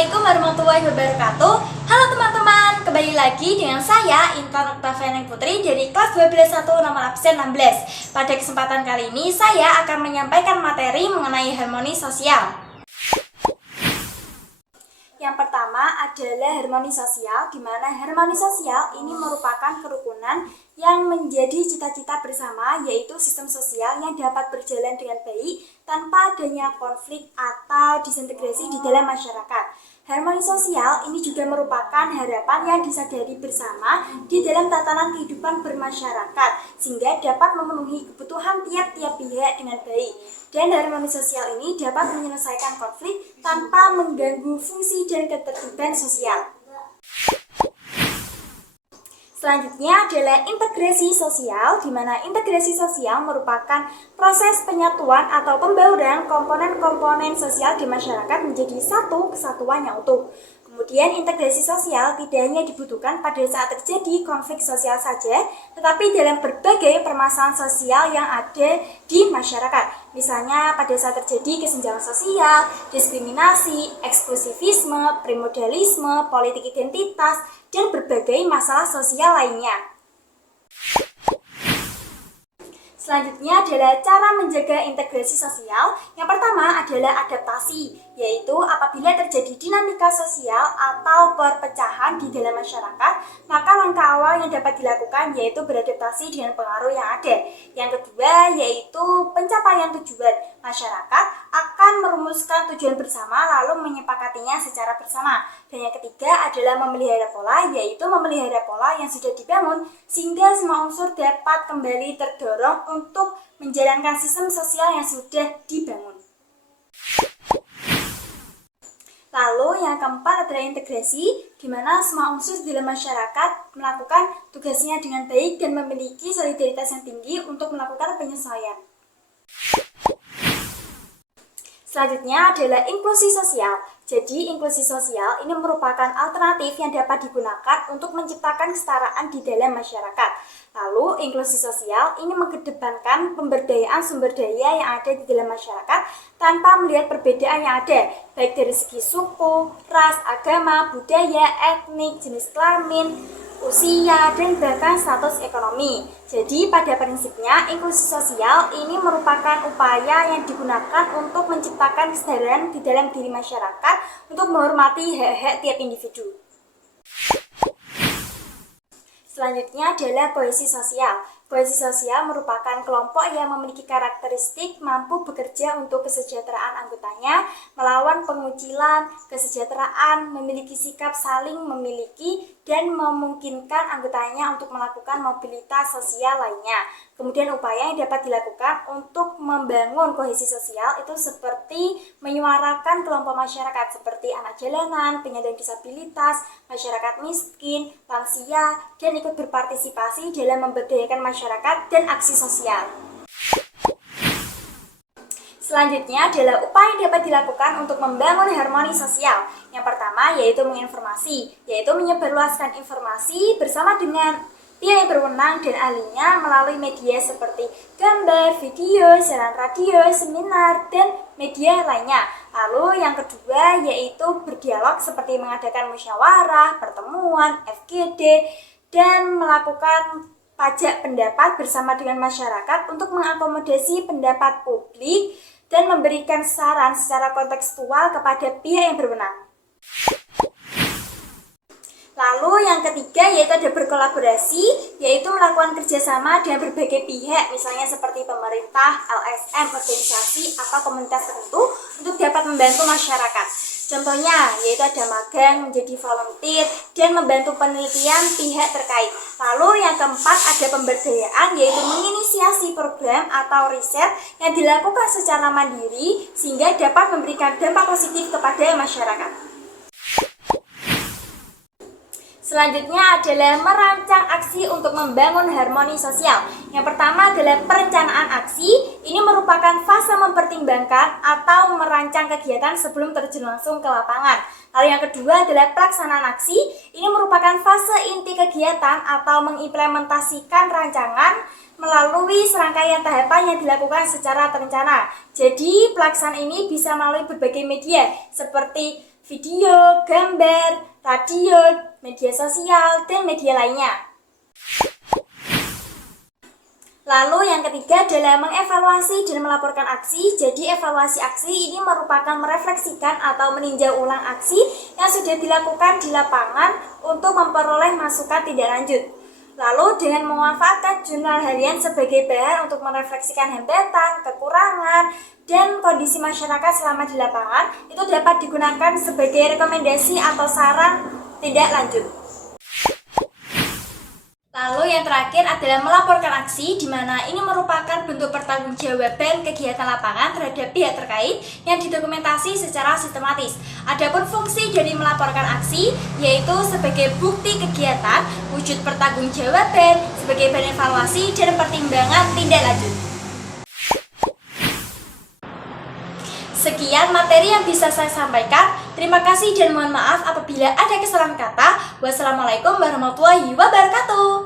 Assalamualaikum warahmatullahi wabarakatuh. Halo teman-teman, kembali lagi dengan saya Intan Octaviani Putri dari kelas 12 1 nomor absen 16. Pada kesempatan kali ini saya akan menyampaikan materi mengenai harmoni sosial. Yang pertama adalah harmoni sosial, di mana harmoni sosial ini merupakan kerukunan yang menjadi cita-cita bersama, yaitu sistem sosial yang dapat berjalan dengan baik tanpa adanya konflik atau disintegrasi di dalam masyarakat. Harmoni sosial ini juga merupakan harapan yang disadari bersama di dalam tatanan kehidupan bermasyarakat, sehingga dapat memenuhi kebutuhan tiap-tiap pihak dengan baik. Dan harmoni sosial ini dapat menyelesaikan konflik tanpa mengganggu fungsi dan ketertiban sosial. Selanjutnya adalah integrasi sosial, di mana integrasi sosial merupakan proses penyatuan atau pembauran komponen-komponen sosial di masyarakat menjadi satu kesatuan yang utuh. Kemudian integrasi sosial tidak hanya dibutuhkan pada saat terjadi konflik sosial saja, tetapi dalam berbagai permasalahan sosial yang ada di masyarakat. Misalnya pada saat terjadi kesenjangan sosial, diskriminasi, eksklusivisme, primordialisme, politik identitas, dan berbagai masalah sosial lainnya. Selanjutnya adalah cara menjaga integrasi sosial. Yang pertama adalah adaptasi, yaitu apabila terjadi dinamika sosial atau perpecahan di dalam masyarakat, maka langkah awal yang dapat dilakukan yaitu beradaptasi dengan pengaruh yang ada. Yang kedua yaitu pencapaian tujuan. Masyarakat akan merumuskan tujuan bersama lalu menyepakatinya secara bersama. Dan yang ketiga adalah memelihara pola, yaitu memelihara pola yang sudah dibangun sehingga semua unsur dapat kembali terdorong untuk menjalankan sistem sosial yang sudah dibangun. Lalu yang keempat adalah integrasi, di mana semua unsur di dalam masyarakat melakukan tugasnya dengan baik dan memiliki solidaritas yang tinggi untuk melakukan penyesuaian. Selanjutnya adalah inklusi sosial. Jadi inklusi sosial ini merupakan alternatif yang dapat digunakan untuk menciptakan kesetaraan di dalam masyarakat. Lalu inklusi sosial ini mengedepankan pemberdayaan sumber daya yang ada di dalam masyarakat tanpa melihat perbedaan yang ada, baik dari segi suku, ras, agama, budaya, etnik, jenis kelamin, usia, dan bahkan status ekonomi. Jadi pada prinsipnya inklusi sosial ini merupakan upaya yang digunakan untuk menciptakan kesadaran di dalam diri masyarakat untuk menghormati hak-hak tiap individu. Selanjutnya adalah kohesi sosial. Kohesi sosial merupakan kelompok yang memiliki karakteristik mampu bekerja untuk kesejahteraan anggotanya, melawan pengucilan, kesejahteraan, memiliki sikap saling memiliki, dan memungkinkan anggotanya untuk melakukan mobilitas sosial lainnya. Kemudian upaya yang dapat dilakukan untuk membangun kohesi sosial itu seperti menyuarakan kelompok masyarakat seperti anak jalanan, penyandang disabilitas, masyarakat miskin, lansia, dan ikut berpartisipasi dalam memberdayakan masyarakat dan aksi sosial. Selanjutnya adalah upaya yang dapat dilakukan untuk membangun harmoni sosial. Yang pertama yaitu menginformasi, yaitu menyebarluaskan informasi bersama dengan pihak yang berwenang dan ahlinya melalui media seperti gambar, video, siaran radio, seminar, dan media lainnya. Lalu yang kedua yaitu berdialog seperti mengadakan musyawarah, pertemuan, FGD, dan melakukan pajak pendapat bersama dengan masyarakat untuk mengakomodasi pendapat publik dan memberikan saran secara kontekstual kepada pihak yang berwenang. Lalu yang ketiga yaitu ada berkolaborasi, yaitu melakukan kerjasama dengan berbagai pihak, misalnya seperti pemerintah, LSM, organisasi, atau komunitas tertentu untuk dapat membantu masyarakat. Contohnya yaitu ada magang, menjadi volunteer, dan membantu penelitian pihak terkait. Lalu yang keempat ada pemberdayaan, yaitu menginisiasi program atau riset yang dilakukan secara mandiri sehingga dapat memberikan dampak positif kepada masyarakat. Selanjutnya adalah merancang aksi untuk membangun harmoni sosial. Yang pertama adalah perencanaan aksi. Ini merupakan fase mempertimbangkan atau merancang kegiatan sebelum terjun langsung ke lapangan. Lalu yang kedua adalah pelaksanaan aksi. Ini merupakan fase inti kegiatan atau mengimplementasikan rancangan melalui serangkaian tahapan yang dilakukan secara terencana. Jadi pelaksanaan ini bisa melalui berbagai media seperti video, gambar, radio, media sosial, dan media lainnya. Lalu yang ketiga adalah mengevaluasi dan melaporkan aksi. Jadi evaluasi aksi ini merupakan merefleksikan atau meninjau ulang aksi yang sudah dilakukan di lapangan untuk memperoleh masukan tindak lanjut. Lalu dengan memanfaatkan jurnal harian sebagai bahan untuk merefleksikan hambatan, kekurangan, dan kondisi masyarakat selama di lapangan, itu dapat digunakan sebagai rekomendasi atau saran tindak lanjut. Lalu yang terakhir adalah melaporkan aksi, di mana ini merupakan bentuk pertanggungjawaban kegiatan lapangan terhadap pihak terkait yang didokumentasi secara sistematis. Adapun fungsi dari melaporkan aksi yaitu sebagai bukti kegiatan, wujud pertanggungjawaban, sebagai bahan evaluasi dan pertimbangan tindak lanjut. Sekian materi yang bisa saya sampaikan. Terima kasih dan mohon maaf apabila ada kesalahan kata. Wassalamualaikum warahmatullahi wabarakatuh.